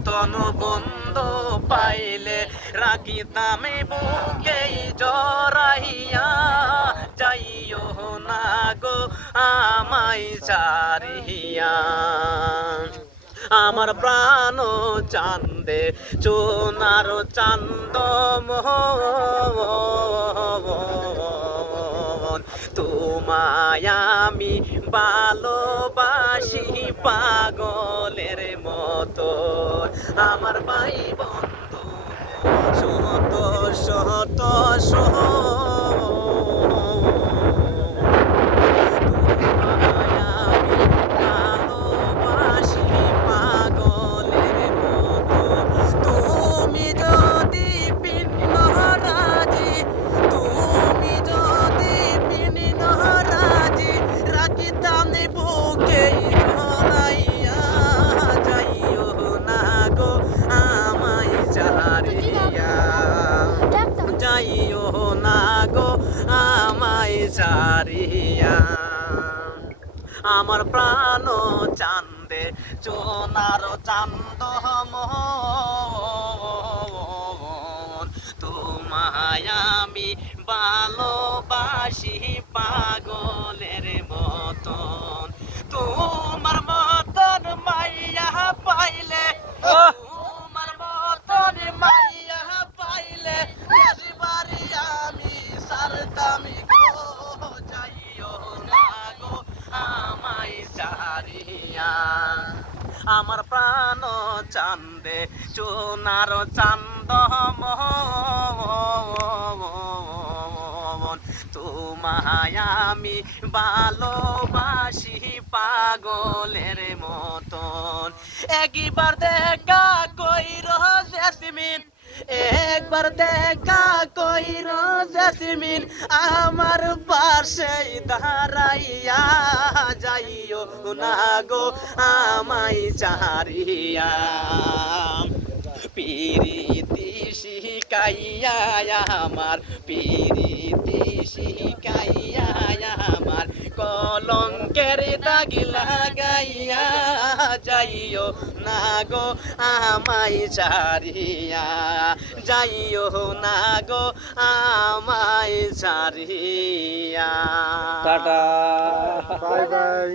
মতন বন্ধু পাইলে রাখিতাম বুকে জড়াইয়া যাইও না গো আমায় ছাড়িয়া আমার প্রাণ চান্দে সোনার চান্দ মোহন তোমায় আমি ভালোবাসি পাগলের মতো আমার ভাই বন্ধু শত শত যাইও না গো আমায় ছাড়িয়া আমার প্রাণ চান্দে সোনার চান্দ মোহন তোমায় আমি ভালোবাসি পাগলের মতন তোমার মতন মাইয়া পাইলে তোমার মতন মাইয়া পাইলে বাড়ি আমি সারতামি গো যাইও না গো আমায় ছাড়িয়া আমার প্রাণ চান্দে সোনার চান্দ মোহন তোমায় আমি ভালোবাসি পাগলের মতন একবার দেখা কইর জেসমিন একবার দেখা কইর জেসমিন আমার পাশে দাঁড়াইয়া যাইও না গো আমায় ছাড়িয়া পিরিতি শিখাইয়া আমার পিরিতি শিখাইয়া আমার কলঙ্কের দাগ লাগাইয়া যাইও না গো আমায় ছাড়িয়া যাইও না গো আমায় ছাড়িয়া টাটা বাই বাই।